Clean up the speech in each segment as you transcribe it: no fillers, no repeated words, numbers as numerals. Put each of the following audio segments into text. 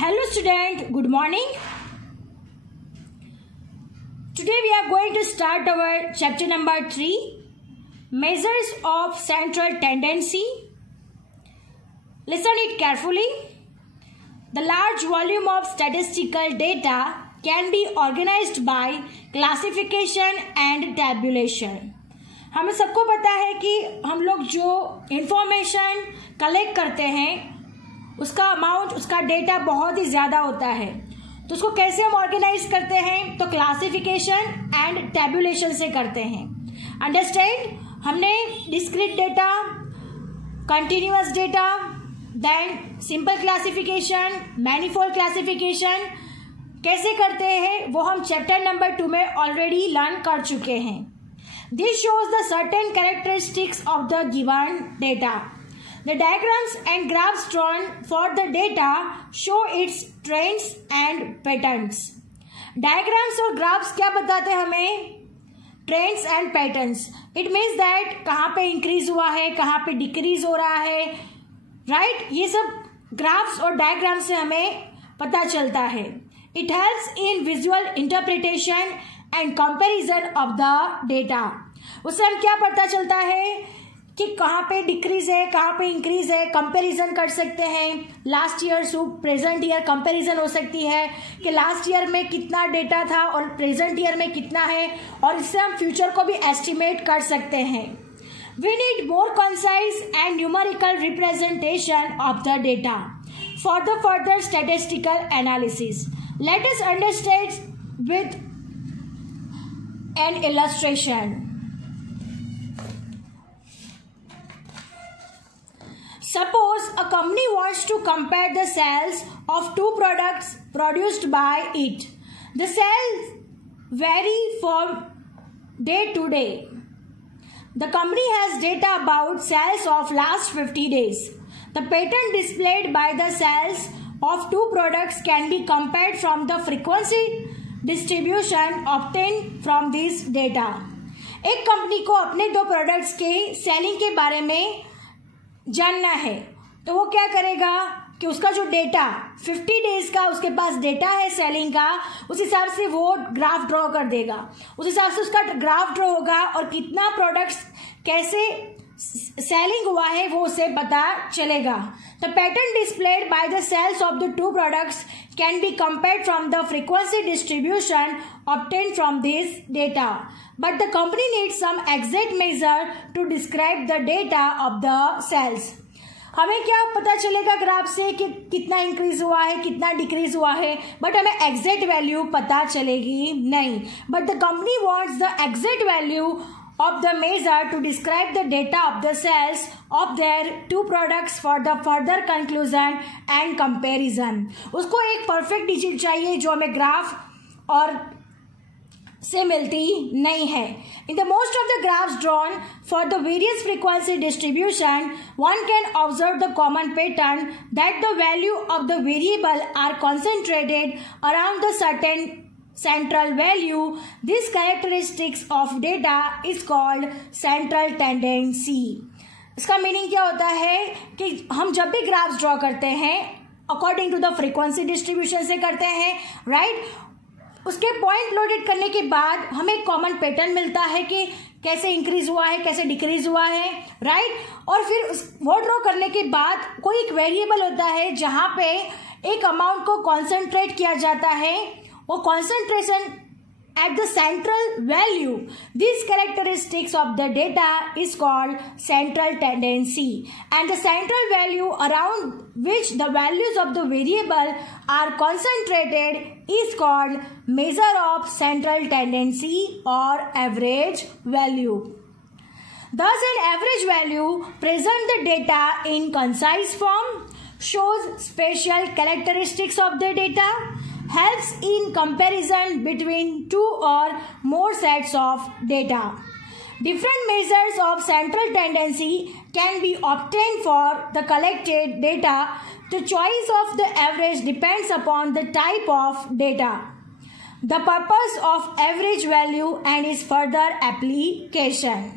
Hello student, good morning. Today we are going to start our chapter number 3, Measures of Central Tendency. Listen it carefully. The large volume of statistical data can be organized by classification and tabulation. हमें सबको पता है कि हम लोग जो information collect करते हैं उसका अमाउंट, उसका डेटा बहुत ही ज़्यादा होता है. तो उसको कैसे हम ऑर्गेनाइज करते हैं? तो क्लासिफिकेशन एंड टैबुलेशन से करते हैं. अंडरस्टैंड? हमने discrete data, continuous data, then simple classification, manifold classification कैसे करते हैं वो हम चैप्टर नंबर 2 में ऑलरेडी लर्न कर चुके हैं. This shows the certain characteristics of the given data. The diagrams and graphs drawn for the data show its trends and patterns. Diagrams और graphs क्या बताते हैं हमें? Trends and patterns. It means that कहाँ पे increase हुआ है, कहाँ पे decrease हो रहा है, right? ये सब graphs और diagrams से हमें पता चलता है. It helps in visual interpretation and comparison of the data. उससे हम क्या पता चलता है कि कहाँ पे डिक्रीज है, कहाँ पे इंक्रीज है, कंपैरिजन कर सकते हैं. Last year to present year comparison हो सकती है कि लास्ट ईयर में कितना डेटा था और प्रेजेंट ईयर में कितना है, और इससे हम फ्यूचर को भी एस्टिमेट कर सकते हैं. We need more concise and numerical representation of the data for the further statistical analysis. Let us understand with an illustration. Suppose a company wants to compare the sales of two products produced by it. The sales vary from day to day. The company has data about sales of last 50 days. The pattern displayed by the sales of two products can be compared from the frequency distribution obtained from this data. एक company को अपने दो products के selling के बारे में जानना है, तो वो क्या करेगा कि उसका जो डेटा 50 डेज का उसके पास डेटा है सेलिंग का, उस हिसाब से वो ग्राफ ड्रॉ कर देगा. उस हिसाब से उसका ग्राफ ड्रॉ होगा और कितना प्रोडक्ट्स कैसे सेलिंग हुआ है वो उसे पता चलेगा. The pattern displayed by the sales of the two products can be compared from the frequency distribution obtained from this data, but the company needs some exact measure to describe the data of the sales. हमें क्या पता चलेगा graph से कि कितना increase हुआ है, कितना डिक्रीज हुआ है, बट हमें एग्जैक्ट वैल्यू पता चलेगी नहीं. But the company wants the exact value of the measure to describe the data of the sales of their two products for the further conclusion and comparison. उसको एक perfect digit चाहिए जो हमें graph और से मिलती नहीं है. In the most of the graphs drawn for the various frequency distribution, one can observe the common pattern that the value of the variable are concentrated around the certain central value. This characteristics of data is called central tendency. इसका meaning क्या होता है कि हम जब भी graphs draw करते हैं according to the frequency distribution से करते हैं, राइट? उसके पॉइंट लोडेड करने के बाद हमें एक कॉमन पैटर्न मिलता है कि कैसे इंक्रीज हुआ है, कैसे डिक्रीज हुआ है, राइट? और फिर वो ड्रॉ करने के बाद कोई एक वेरिएबल होता है जहां पे एक अमाउंट को कॉन्सेंट्रेट किया जाता है, वो concentration at the central value. These characteristics of the data is called central tendency, and the central value around which the values of the variable are concentrated is called measure of central tendency or average value. Thus, an average value presents the data in concise form, shows spatial characteristics of the data, helps in comparison between two or more sets of data. Different measures of central tendency can be obtained for the collected data. The choice of the average depends upon the type of data, the purpose of average value and its further application.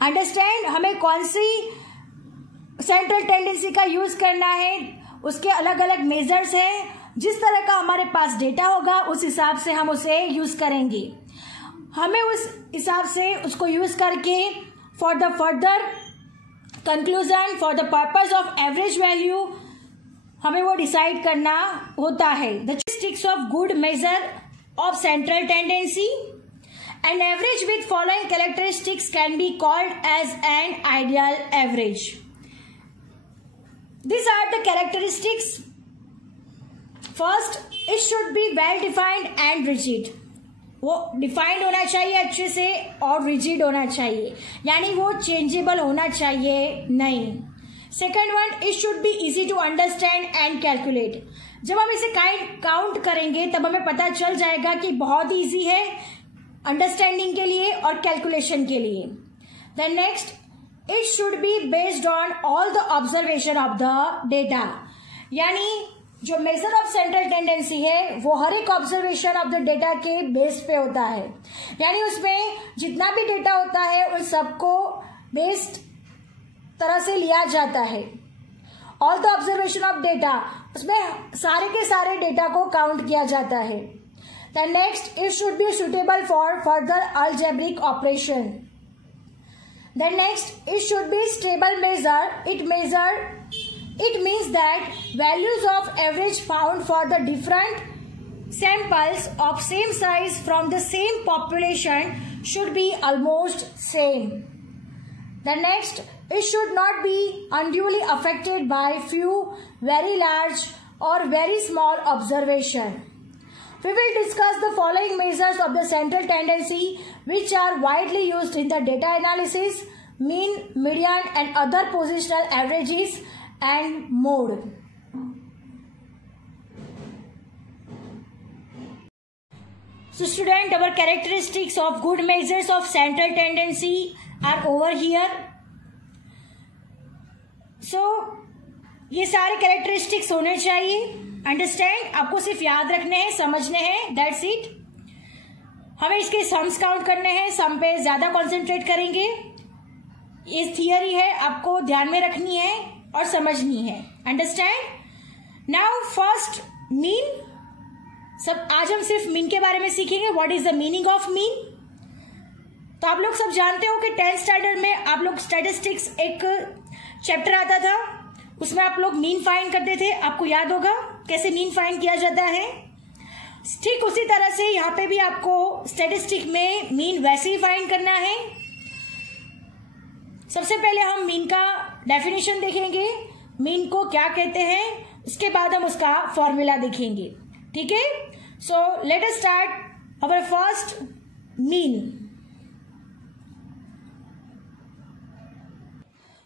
Understand? हमें कौन C central tendency का use करना है, उसके अलग अलग measures हैं, जिस तरह का हमारे पास डेटा होगा उस हिसाब से हम उसे यूज करेंगे। हमें उस हिसाब से उसको यूज करके for the further conclusion, for the purpose of average value, हमें वो डिसाइड करना होता है। The sticks of good measure of central tendency and average with following characteristics can be called as an ideal average. These are the characteristics. First, it should be well defined and rigid. वो defined होना चाहिए अच्छे से और rigid होना चाहिए, यानी वो चेंजेबल होना चाहिए नहीं। Second one, it should be easy to understand and calculate. जब हम इसे काउंट करेंगे तब हमें पता चल जाएगा कि बहुत इजी है अंडरस्टैंडिंग के लिए और कैलकुलेशन के लिए। Then next, it should be based on all the observation of the data, यानी जो मेजर ऑफ सेंट्रल टेंडेंसी है वो हर एक ऑब्जर्वेशन ऑफ द डेटा के बेस पे होता है, यानी उसमें जितना भी डेटा होता है उन सबको बेस्ड तरह से लिया जाता है। All the observation of data, उसमें सारे के सारे डेटा को काउंट किया जाता है। The next, it should be suitable for further algebraic operation. Then next, it should be stable measure. It means that values of average found for the different samples of same size from the same population should be almost same. The next, it should not be unduly affected by few very large or very small observation. We will discuss the following measures of the central tendency which are widely used in the data analysis: mean, median and other positional averages and mode. So student, our characteristics of good measures of central tendency are over here. So ये सारे characteristics होने चाहिए। Understand, आपको सिर्फ याद रखने हैं, समझने हैं, दैट्स इट। हमें इसके सम्स काउंट करने हैं, सम पे ज्यादा कॉन्सेंट्रेट करेंगे। ये थियरी है, आपको ध्यान में रखनी है और समझनी है। अंडरस्टैंड। Now first mean. सब आज हम सिर्फ मीन के बारे में सीखेंगे। What is the meaning of mean? तो आप लोग सब जानते हो कि 10th स्टैंडर्ड में आप लोग स्टैटिस्टिक्स एक चैप्टर आता था, उसमें आप लोग मीन फाइंड करते थे। आपको याद होगा कैसे मीन फाइंड किया जाता है। ठीक उसी तरह से यहाँ पे भी आपको स्टैटिस्टिक में मीन वैसे ही फाइंड करना है। सबसे पहले हम मीन का डेफिनेशन देखेंगे, मीन को क्या कहते हैं, उसके बाद हम उसका फॉर्मूला देखेंगे। ठीक है, so let us start our first mean.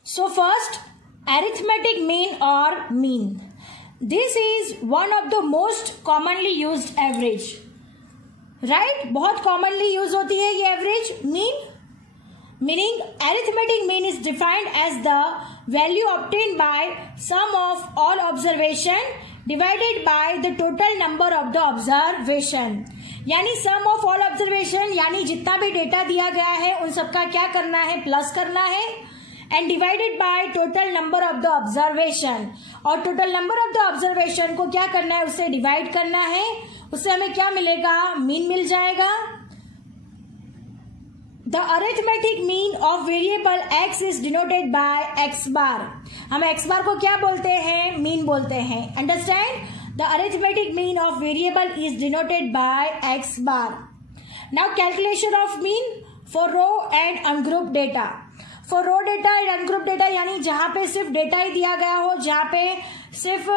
So first, arithmetic mean or mean. This is one of the most commonly used average. Right? बहुत commonly use होती है ये average mean. Meaning arithmetic mean is defined as the value obtained by sum of all observation divided by the total number of the observation. यानी sum of all observation, यानी जितना भी data दिया गया है उन सबका क्या करना है, प्लस करना है, and divided by total number of the observation. और total number of the observation को क्या करना है, उससे डिवाइड करना है, उससे हमें क्या मिलेगा, मीन मिल जाएगा। The arithmetic mean of variable x is denoted by x bar. हम एक्स बार को क्या बोलते हैं, मीन बोलते हैं। Understand, the arithmetic mean of variable is denoted by x bar. Now calculation of mean for raw and ungroup data. For raw data and ungroup data, यानी जहां पे सिर्फ डेटा ही दिया गया हो, जहां पे सिर्फ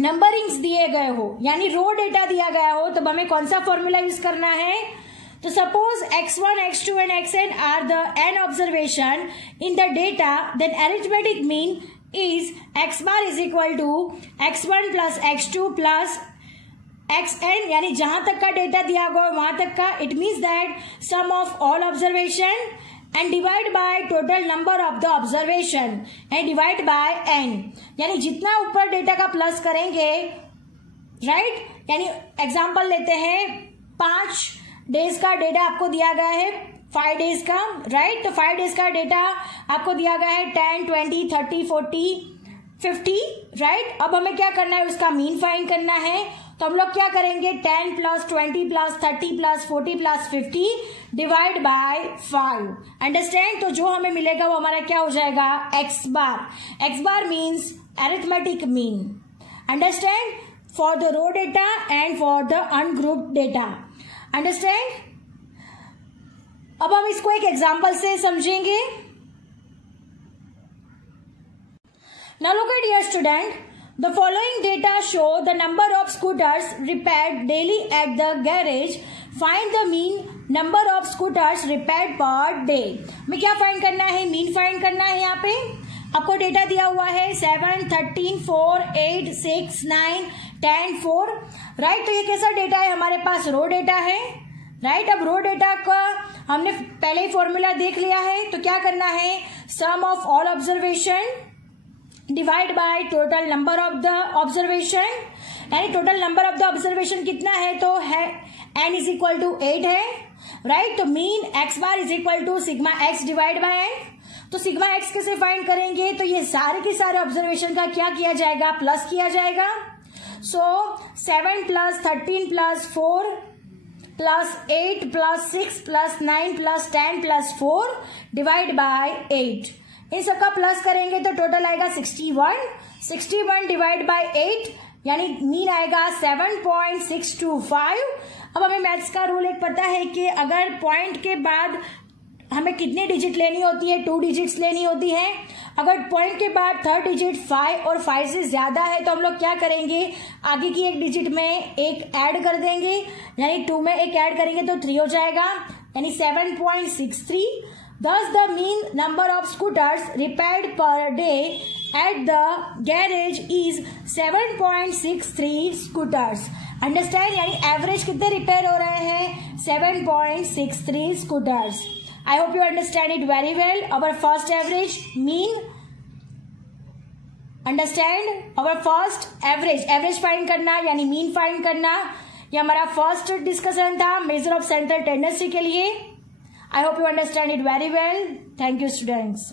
नंबरिंग्स दिए गए हो, यानी रो डेटा दिया गया हो, तब हमें कौन सा फॉर्मूला यूज करना है। तो suppose x1, x2 and xn are the n observation in the data, then arithmetic mean is x bar is equal to x1 plus x2 plus xn, यानी जहां तक का डेटा दिया गया वहां तक का। It means that sum of all observation and divide by total number of the observation and divide by n, यानी जितना ऊपर डेटा का प्लस करेंगे, राइट। यानी एग्जांपल लेते हैं, 5 डेज का डेटा आपको दिया गया है, 5 डेज का, राइट। तो 5 डेज का डेटा आपको दिया गया है 10, 20, 30, 40, 50, राइट। अब हमें क्या करना है, उसका मीन फाइंड करना है। तो हम लोग क्या करेंगे, 10 plus 20 plus 30 plus 40 plus 50 divide by 5। Understand. तो जो हमें मिलेगा वो हमारा क्या हो जाएगा, x bar. X bar means arithmetic mean. Understand, for the raw data and for the ungrouped data. Understand. अब हम इसको एक एग्जाम्पल से समझेंगे। Now look at here student, the following data show the number of scooters repaired daily at the garage. Find the mean number of scooters repaired per day. हमें क्या find करना है, मीन फाइंड करना है। यहाँ पे आपको डेटा दिया हुआ है 7, 13, 4, 8, 6, 9, 10, 4, राइट। तो ये कैसा डेटा है, हमारे पास रो डेटा है, राइट। अब रो डेटा का हमने पहले ही फॉर्मूला देख लिया है। तो क्या करना है, sum of all observation divide by total number of the observation, यानी total number of the observation कितना है, तो है n इज इक्वल टू 8 है, राइट। तो mean x bar is equal to sigma x divide by n। तो sigma x कैसे find करेंगे, तो ये सारे के सारे ऑब्जर्वेशन का क्या किया जाएगा, प्लस किया जाएगा। सो 7 plus 13 plus 4 plus 8 plus 6 plus 9 plus 10 plus 4 divide by 8। इन सबका प्लस करेंगे तो टोटल आएगा 61। 61 डिवाइड बाय 8 यानी मीन आएगा 7.625। अब हमें मैथ्स का रूल एक पता है कि अगर पॉइंट के बाद हमें कितनी डिजिट लेनी होती है, 2 डिजिट्स लेनी होती है। अगर पॉइंट के बाद थर्ड डिजिट 5 और 5 से ज्यादा है तो हम लोग क्या करेंगे, आगे की एक डिजिट में एक ऐड कर देंगे, यानी 2 में एक ऐड करेंगे तो 3 हो जाएगा, यानी 7.63। Thus the mean number of scooters repaired per day at the garage is 7.63 scooters. Understand? यानी एवरेज कितने रिपेयर हो रहे हैं, 7.63 scooters. I hope you understand it very well. Our first average mean. Understand? Our first average find करना यानी mean find करना, ये हमारा फर्स्ट डिस्कशन था मेजर ऑफ सेंट्रल टेंडेंसी के लिए। I hope you understand it very well. Thank you students.